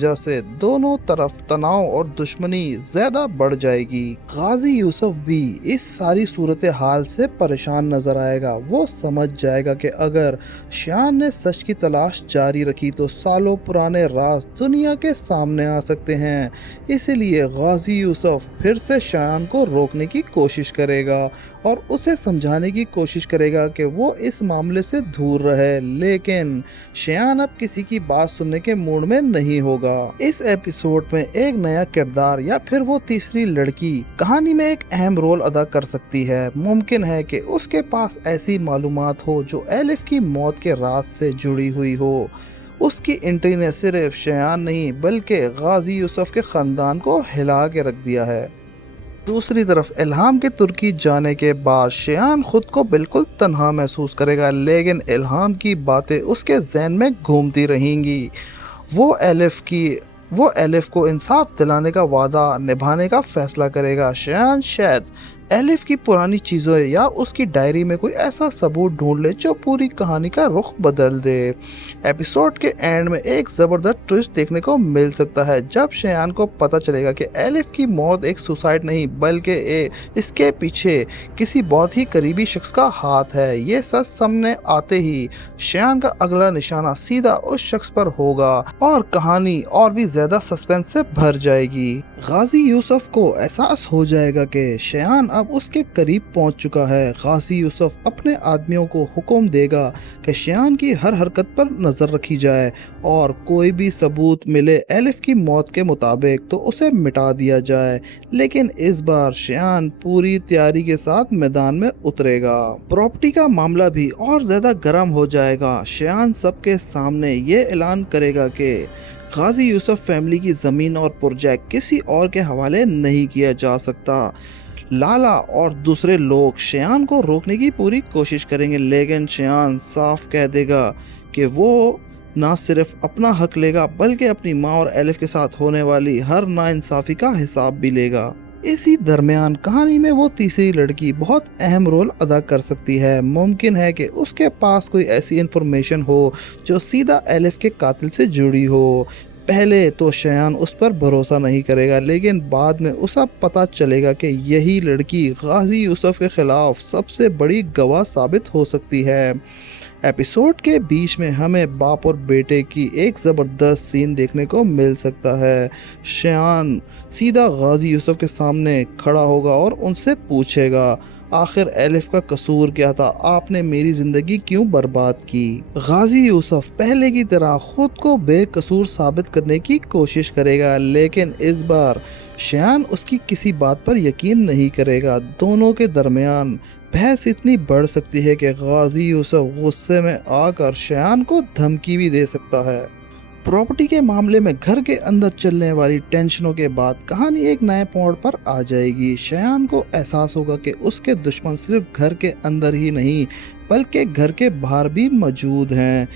वजह से दोनों तरफ तनाव और दुश्मनी ज्यादा बढ़ जाएगी। गाजी यूसुफ भी इस सारी सूरत हाल से परेशान नजर आएगा। वो समझ जाएगा कि अगर शान ने सच की तलाश जारी रखी तो सालों पुराने राज दुनिया के सामने आ सकते हैं। इसीलिए गाजी यूसुफ फिर से शान को रोकने की कोशिश करेगा और उसे समझाने की कोशिश करेगा कि वो इस मामले से दूर रहे, लेकिन शयान अब किसी की बात सुनने के मूड में नहीं होगा। इस एपिसोड में एक नया किरदार या फिर वो तीसरी लड़की कहानी में एक अहम रोल अदा कर सकती है। मुमकिन है कि उसके पास ऐसी मालूमात हो जो एलिफ की मौत के राज से जुड़ी हुई हो। उसकी एंट्री ने सिर्फ शयान नहीं बल्कि गाजी यूसुफ के खानदान को हिला के रख दिया है। दूसरी तरफ इल्हाम के तुर्की जाने के बाद शयान खुद को बिल्कुल तन्हा महसूस करेगा, लेकिन इल्हाम की बातें उसके जहन में घूमती रहेंगी। वो एलिफ को इंसाफ दिलाने का वादा निभाने का फैसला करेगा। शयान शायद एलिफ की पुरानी चीज़ों या उसकी डायरी में कोई ऐसा सबूत ढूंढ ले जो पूरी कहानी का रुख बदल दे। एपिसोड के एंड में एक ज़बरदस्त ट्विस्ट देखने को मिल सकता है जब शयान को पता चलेगा कि एलिफ की मौत एक सुसाइड नहीं बल्कि इसके पीछे किसी बहुत ही करीबी शख्स का हाथ है। ये सच सामने आते ही शयान का अगला निशाना सीधा उस शख्स पर होगा और कहानी और भी ज़्यादा सस्पेंस से भर जाएगी। गाजी यूसुफ को एहसास हो जाएगा कि शयान अब उसके करीब पहुंच चुका है। गाजी यूसुफ अपने आदमियों को हुक्म देगा कि शयान की हर हरकत पर नजर रखी जाए और कोई भी सबूत मिले एलिफ की मौत के मुताबिक तो उसे मिटा दिया जाए। लेकिन इस बार शयान पूरी तैयारी के साथ मैदान में उतरेगा। प्रॉपर्टी का मामला भी और ज्यादा गर्म हो जाएगा। शयान सबके सामने ये ऐलान करेगा कि गाजी यूसुफ फैमिली की ज़मीन और प्रोजेक्ट किसी और के हवाले नहीं किया जा सकता। लाला और दूसरे लोग शयान को रोकने की पूरी कोशिश करेंगे, लेकिन शयान साफ कह देगा कि वो ना सिर्फ अपना हक लेगा बल्कि अपनी माँ और एलिफ के साथ होने वाली हर नाइंसाफ़ी का हिसाब भी लेगा। इसी दरमियान कहानी में वो तीसरी लड़की बहुत अहम रोल अदा कर सकती है। मुमकिन है कि उसके पास कोई ऐसी इन्फॉर्मेशन हो जो सीधा एलिफ के कातिल से जुड़ी हो। पहले तो शयान उस पर भरोसा नहीं करेगा, लेकिन बाद में उसे पता चलेगा कि यही लड़की गाजी यूसुफ के खिलाफ सबसे बड़ी गवाह साबित हो सकती है। एपिसोड के बीच में हमें बाप और बेटे की एक ज़बरदस्त सीन देखने को मिल सकता है। शयान सीधा गाजी यूसुफ के सामने खड़ा होगा और उनसे पूछेगा, आखिर एलिफ का कसूर क्या था? आपने मेरी जिंदगी क्यों बर्बाद की? गाजी यूसुफ पहले की तरह खुद को बेकसूर साबित करने की कोशिश करेगा, लेकिन इस बार शयान उसकी किसी बात पर यकीन नहीं करेगा। दोनों के दरमियान बहस इतनी बढ़ सकती है कि गाजी यूसुफ गुस्से में आकर शयान को धमकी भी दे सकता है। प्रॉपर्टी के मामले में घर के अंदर चलने वाली टेंशनों के बाद कहानी एक नए मोड़ पर आ जाएगी। शयान को एहसास होगा कि उसके दुश्मन सिर्फ घर के अंदर ही नहीं बल्कि घर के बाहर भी मौजूद हैं।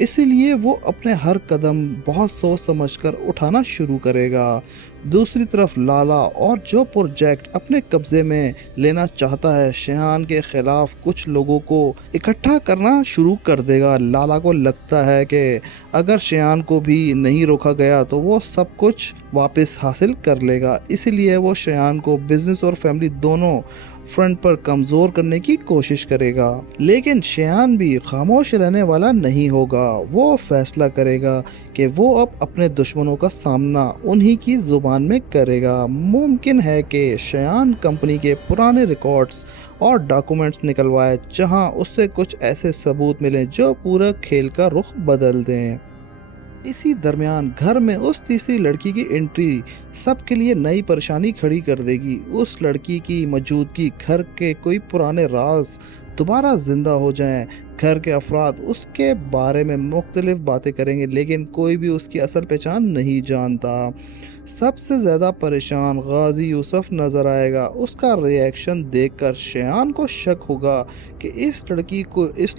इसीलिए वो अपने हर कदम बहुत सोच समझकर उठाना शुरू करेगा। दूसरी तरफ लाला और जो प्रोजेक्ट अपने कब्जे में लेना चाहता है शयान के खिलाफ कुछ लोगों को इकट्ठा करना शुरू कर देगा। लाला को लगता है कि अगर शयान को भी नहीं रोका गया तो वो सब कुछ वापस हासिल कर लेगा। इसीलिए वो शयान को बिजनेस और फैमिली दोनों फ्रंट पर कमज़ोर करने की कोशिश करेगा। लेकिन शयान भी खामोश रहने वाला नहीं होगा। वो फैसला करेगा कि वो अब अपने दुश्मनों का सामना उन्हीं की ज़ुबान में करेगा। मुमकिन है कि शयान कंपनी के पुराने रिकॉर्ड्स और डॉक्यूमेंट्स निकलवाए जहां उससे कुछ ऐसे सबूत मिले जो पूरा खेल का रुख बदल दें। इसी दरमियान घर में उस तीसरी लड़की की एंट्री सबके लिए नई परेशानी खड़ी कर देगी। उस लड़की की मौजूदगी घर के कोई पुराने राज दोबारा जिंदा हो जाएं। घर के अफराद उसके बारे में मुख्तलिफ बातें करेंगे, लेकिन कोई भी उसकी असल पहचान नहीं जानता। सबसे ज़्यादा परेशान गाजी यूसुफ नज़र आएगा। उसका रिएक्शन देखकर शयान को शक होगा कि इस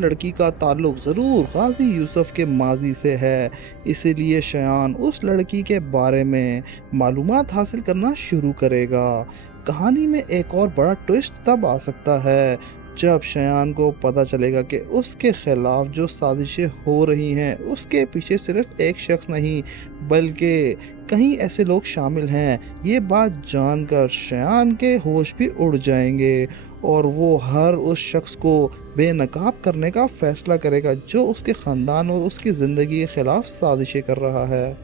लड़की का ताल्लुक ज़रूर गाजी यूसुफ के माजी से है। इसीलिए शयान उस लड़की के बारे में मालूमात हासिल करना शुरू करेगा। कहानी में एक और बड़ा ट्विस्ट तब आ सकता है जब शयान को पता चलेगा कि उसके खिलाफ जो साजिशें हो रही हैं उसके पीछे सिर्फ एक शख्स नहीं बल्कि कहीं ऐसे लोग शामिल हैं, ये बात जानकर शयान के होश भी उड़ जाएंगे और वो हर उस शख्स को बेनकाब करने का फैसला करेगा जो उसके ख़ानदान और उसकी ज़िंदगी के ख़िलाफ़ साजिशें कर रहा है।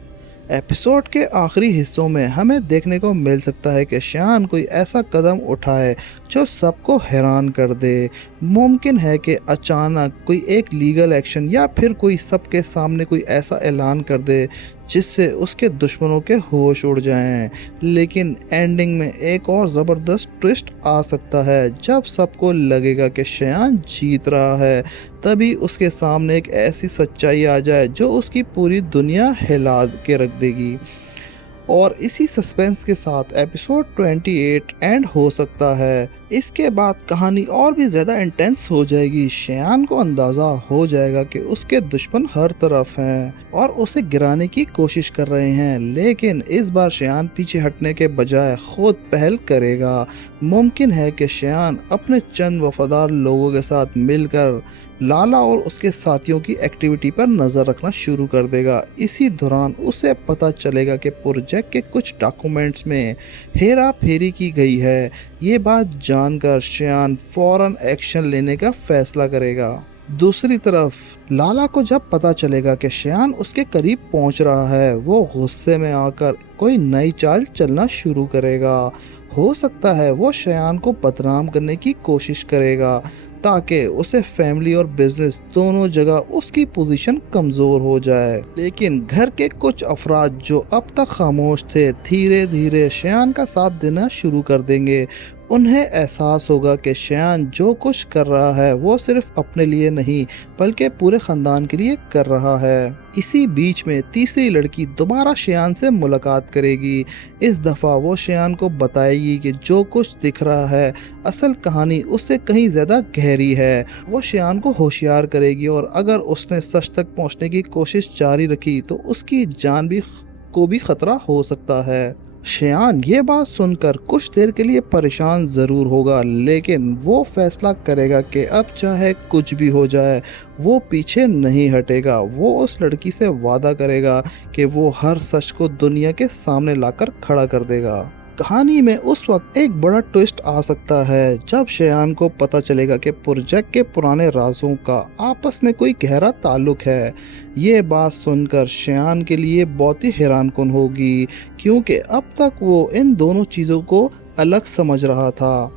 एपिसोड के आखिरी हिस्सों में हमें देखने को मिल सकता है कि शयान कोई ऐसा कदम उठाए जो सबको हैरान कर दे। मुमकिन है कि अचानक कोई एक लीगल एक्शन या फिर कोई सबके सामने कोई ऐसा ऐलान कर दे जिससे उसके दुश्मनों के होश उड़ जाएं। लेकिन एंडिंग में एक और ज़बरदस्त ट्विस्ट आ सकता है। जब सबको लगेगा कि शयान जीत रहा है तभी उसके सामने एक ऐसी सच्चाई आ जाए जो उसकी पूरी दुनिया हिला के रख देगी। और इसी सस्पेंस के साथ एपिसोड 28 एंड हो सकता है। इसके बाद कहानी और भी ज़्यादा इंटेंस हो जाएगी। शयान को अंदाज़ा हो जाएगा कि उसके दुश्मन हर तरफ हैं और उसे गिराने की कोशिश कर रहे हैं, लेकिन इस बार शयान पीछे हटने के बजाय खुद पहल करेगा। मुमकिन है कि शयान अपने चंद वफादार लोगों के साथ मिलकर लाला और उसके साथियों की एक्टिविटी पर नज़र रखना शुरू कर देगा। इसी दौरान उसे पता चलेगा कि प्रोजेक्ट के कुछ डॉक्यूमेंट्स में हेरा फेरी की गई है। ये बात जानकर शयान फौरन एक्शन लेने का फैसला करेगा। दूसरी तरफ लाला को जब पता चलेगा कि शयान उसके करीब पहुंच रहा है, वो गुस्से में आकर कोई नई चाल चलना शुरू करेगा। हो सकता है वो शयान को बदनाम करने की कोशिश करेगा ताकि उसे फैमिली और बिजनेस दोनों जगह उसकी पोजीशन कमज़ोर हो जाए। लेकिन घर के कुछ अफराद जो अब तक खामोश थे धीरे धीरे शयान का साथ देना शुरू कर देंगे। उन्हें एहसास होगा कि शयान जो कुछ कर रहा है वो सिर्फ अपने लिए नहीं बल्कि पूरे ख़ानदान के लिए कर रहा है। इसी बीच में तीसरी लड़की दोबारा शयान से मुलाकात करेगी। इस दफ़ा वो शयान को बताएगी कि जो कुछ दिख रहा है असल कहानी उससे कहीं ज़्यादा गहरी है। वो शयान को होशियार करेगी और अगर उसने सच तक पहुंचने की कोशिश जारी रखी तो उसकी जान को भी ख़तरा हो सकता है। शयान ये बात सुनकर कुछ देर के लिए परेशान ज़रूर होगा, लेकिन वो फैसला करेगा कि अब चाहे कुछ भी हो जाए वो पीछे नहीं हटेगा। वो उस लड़की से वादा करेगा कि वो हर सच को दुनिया के सामने लाकर खड़ा कर देगा। कहानी में उस वक्त एक बड़ा ट्विस्ट आ सकता है जब शयान को पता चलेगा कि प्रोजेक्ट के पुराने राजों का आपस में कोई गहरा ताल्लुक है। ये बात सुनकर शयान के लिए बहुत ही हैरानकुन होगी क्योंकि अब तक वो इन दोनों चीज़ों को अलग समझ रहा था।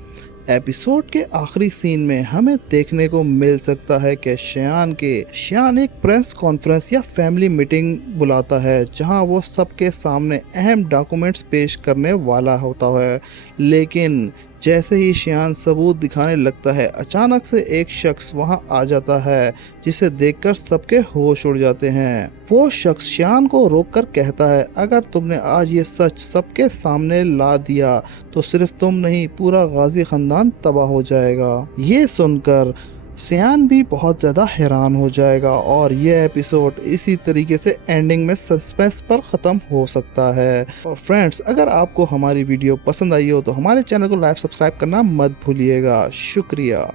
एपिसोड के आखिरी सीन में हमें देखने को मिल सकता है कि शयान एक प्रेस कॉन्फ्रेंस या फैमिली मीटिंग बुलाता है जहां वो सबके सामने अहम डॉक्यूमेंट्स पेश करने वाला होता है। लेकिन जैसे ही शयान सबूत दिखाने लगता है अचानक से एक शख्स वहां आ जाता है जिसे देखकर सबके होश उड़ जाते हैं। वो शख्स शयान को रोककर कहता है, अगर तुमने आज ये सच सबके सामने ला दिया तो सिर्फ तुम नहीं पूरा गाजी खानदान तबाह हो जाएगा। ये सुनकर शयान भी बहुत ज़्यादा हैरान हो जाएगा और ये एपिसोड इसी तरीके से एंडिंग में सस्पेंस पर ख़त्म हो सकता है। और फ्रेंड्स, अगर आपको हमारी वीडियो पसंद आई हो तो हमारे चैनल को लाइक सब्सक्राइब करना मत भूलिएगा। शुक्रिया।